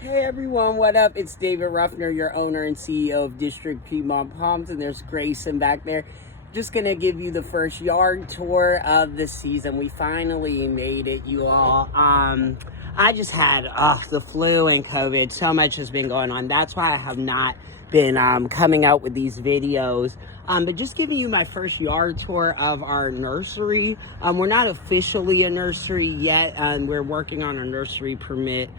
Hey everyone, what up? It's David Ruffner, your owner and CEO of District Piedmont Palms, and there's Grayson back there. Just gonna give you the first yard tour of the season. We finally made it, you all. I just had the flu and COVID. So much has been going on. That's why I have not been coming out with these videos. But just giving you my first yard tour of our nursery. We're not officially a nursery yet, and we're working on a nursery permit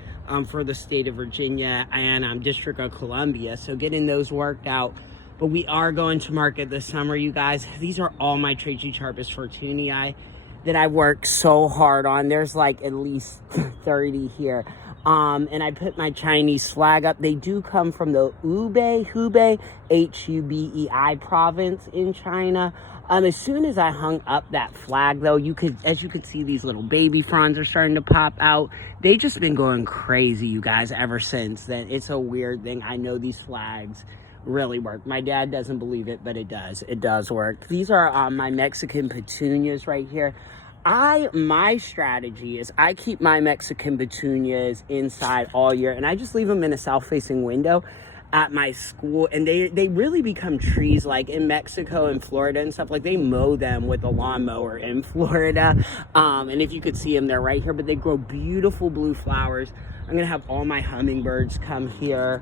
for the state of Virginia and District of Columbia. So getting those worked out. But we are going to market this summer, you guys. These are all my Trachycarpus fortunei that I worked so hard on. There's like at least 30 here. And I put my Chinese flag up. They do come from the Hubei, H-U-B-E-I province in China. As soon as I hung up that flag, though, as you could see, these little baby fronds are starting to pop out. They just been going crazy, you guys, ever since then. It's a weird thing. I know these flags really work. My dad doesn't believe it, but it does. It does work. These are my Mexican petunias right here. My strategy is I keep my Mexican petunias inside all year, and I just leave them in a south-facing window at my school, and they really become trees. Like in Mexico and Florida and stuff, like they mow them with a lawnmower in Florida. And if you could see them, they're right here, but they grow beautiful blue flowers. I'm gonna have all my hummingbirds come here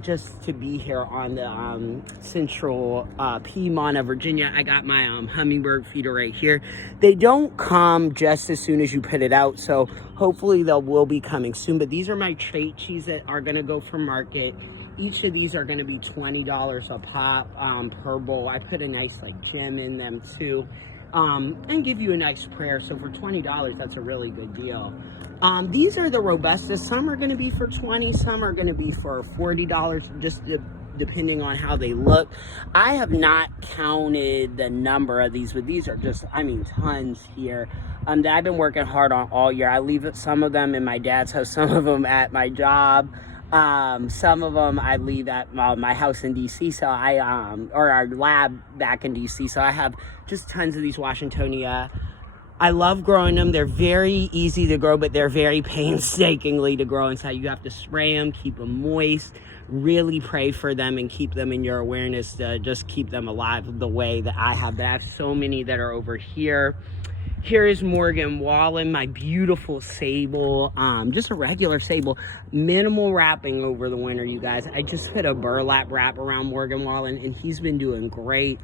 just to be here on the central Piedmont of Virginia. I got my hummingbird feeder right here. They don't come just as soon as you put it out, so hopefully they will be coming soon. But these are my trachys that are gonna go for market. Each of these are going to be $20 a pop per bowl. I put a nice like gem in them too, and give you a nice prayer. So for $20, that's a really good deal. These are the robustas. Some are going to be for $20, some are going to be for $40, just depending on how they look. I have not counted the number of these, but these are just, I mean, tons here. That I've been working hard on all year. I leave some of them in my dad's house, some of them at my job. Some of them I leave at my house in DC, so or our lab back in DC, so I have just tons of these Washingtonia. I love growing them. They're very easy to grow, but they're very painstakingly to grow inside. You have to spray them, keep them moist, really pray for them, and keep them in your awareness to just keep them alive the way that I have. But I have so many that are over here. Here is Morgan Wallen, my beautiful sable, just a regular sable. Minimal wrapping over the winter, you guys. I just put a burlap wrap around Morgan Wallen, and he's been doing great.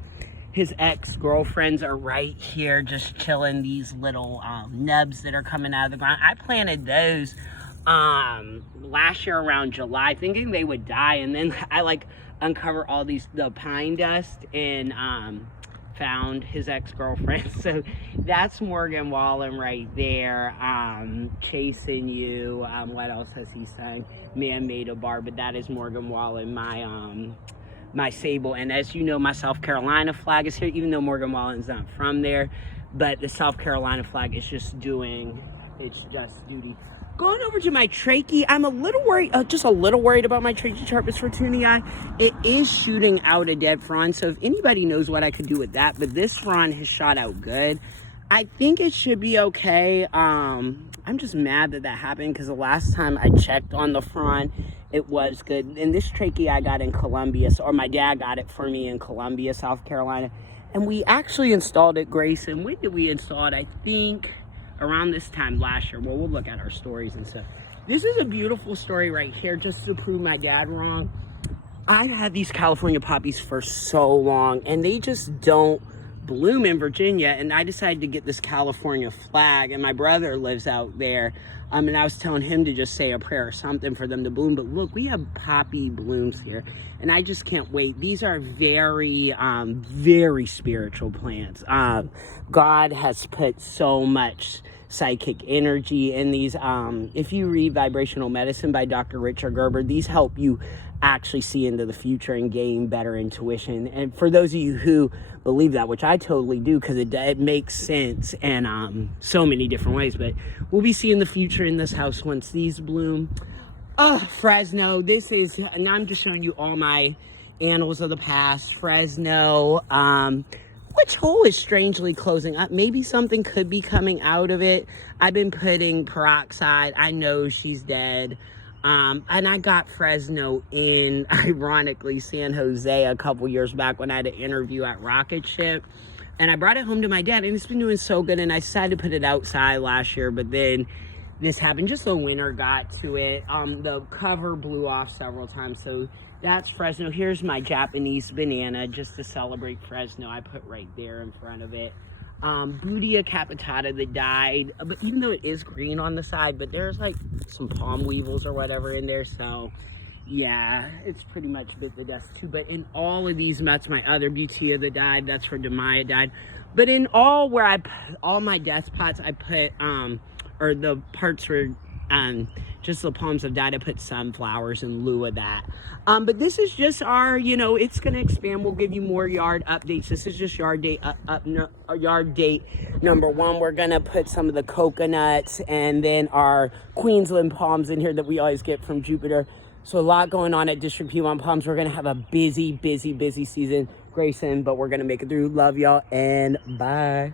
His ex-girlfriends are right here just chilling, these little nubs that are coming out of the ground. I planted those last year around July, thinking they would die, and then I like uncover all the pine dust and found his ex-girlfriend. So that's Morgan Wallen right there, chasing you. What else has he sang? Man made a bar, but that is Morgan Wallen, my sable. And as you know, my South Carolina flag is here, even though Morgan Wallen's not from there, but the South Carolina flag is just doing its just duty. Going over to my trachea, I'm a little worried, just a little worried about my Trachycarpus fortunei. It is shooting out a dead frond, so if anybody knows what I could do with that, but this frond has shot out good. I think it should be okay. I'm just mad that happened, because the last time I checked on the frond, it was good. And this trachea I got in Columbia, or my dad got it for me in Columbia, South Carolina. And we actually installed it, Grayson. When did we install it? I think around this time last year. Well, we'll look at our stories and stuff. This is a beautiful story right here, just to prove my dad wrong. I've had these California poppies for so long, and they just don't bloom in Virginia, and I decided to get this California flag, and my brother lives out there, and I was telling him to just say a prayer or something for them to bloom. But look, we have poppy blooms here, and I just can't wait. These are very, very spiritual plants. God has put so much psychic energy in these. If you read Vibrational Medicine by Dr. Richard Gerber, these help you actually see into the future and gain better intuition. And for those of you who believe that, which I totally do, because it makes sense in so many different ways, but we'll be seeing the future in this house once these bloom. Fresno, this is, now I'm just showing you all my annals of the past. Fresno, which hole is strangely closing up. Maybe something could be coming out of it. I've been putting peroxide. I know she's dead. And I got Fresno in, ironically, San Jose a couple years back when I had an interview at Rocket Ship. And I brought it home to my dad, and it's been doing so good. And I decided to put it outside last year, but then this happened. Just the winter got to it. The cover blew off several times, so that's Fresno. Here's my Japanese banana, just to celebrate Fresno. I put right there in front of it. Bootia capitata that died, but even though it is green on the side, but there's like some palm weevils or whatever in there, so yeah, it's pretty much bit the dust too. But in all of these, that's my other Bootia that died, that's where Demaya died. But in all where I put all my death pots, I put or the parts where just the palms have died, I put sunflowers in lieu of that. But this is just our, it's going to expand. We'll give you more yard updates. This is just yard date yard date number 1. We're going to put some of the coconuts and then our Queensland palms in here that we always get from Jupiter. So a lot going on at District Piedmont Palms. We're going to have a busy season, Grayson, but we're going to make it through. Love y'all, and bye.